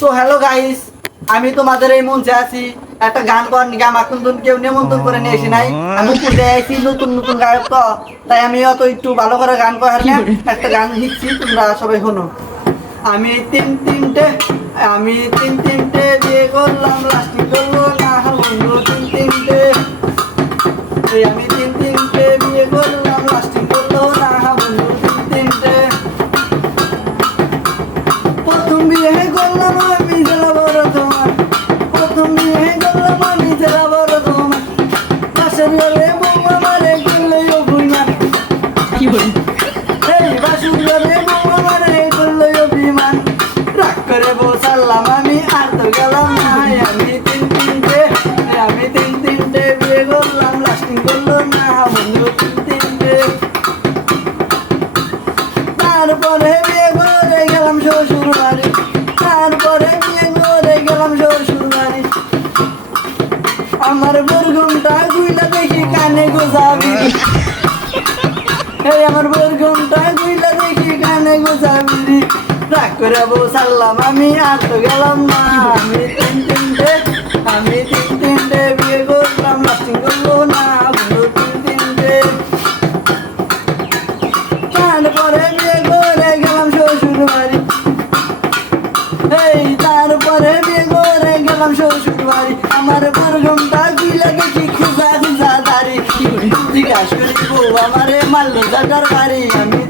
তো hello guys, আমি তোমাদের এই মঞ্চে আছি একটা গান করার নিকে আমাকে নতুন কেউ নিমন্ত্রণ করে নিয়ে এসে নাই। আমি খুঁজে আইছি নতুন নতুন গায়ক, তো তাই আমি অত একটু ভালো করে গান করার না একটা গান লিখছি, তোমরা সবাই শোনো। আমি তিন তিনটে বিয়ে করলাম, লাস্টিং করলো না বন্ধু। আমি তিন তিনটে বিয়ে করলাম, লাস্টিং করলো না বন্ধু। তিনটে প্রথম বিয়ে করলাম আমি জেলা বড় তোমার, প্রথম বিয়ে করলাম আমি জেলা বড় তোমার। পাশের ঘরে বউ আমারে করলে অভিমান, এই বাসুর ঘরে বউ আমারে করলে অভিমান। রাগ করে বসালাম আমি আর তো গেলাম না। আমি তিন তিনটে বিয়ে করলাম, লাস্টিং করলো না বন্ধু। তিনটে তারপরে বিয়ে করে গেলাম শ্বশুর বাড়ি, তারপরে বিয়ে করে গেলাম শ্বশুর বাড়ি। আমার বরঘুমটা গুইলা দেখি কানে গোজাবি, এই আমার বরঘুমটা গুইলা দেখি কানে গোজাবি। রাগ করে বসালাম আমি আর তো গেলাম না। আমি তিন তিনটে বিয়ে করলাম, লাস্টিং করলো না বন্ধু। তিনটে তারপরে বিয়ে করে গেলাম শ্বশুর বাড়ি, এই তারপরে বিয়ে করে গেলাম শ্বশুর বাড়ি। আমার বরঘুমটা গুইলা দেখি খুঁজা খুঁজা দাঁড়ি, জিজ্ঞাসা করি বউ আমারে মারলো জাটার বাড়ি। আমি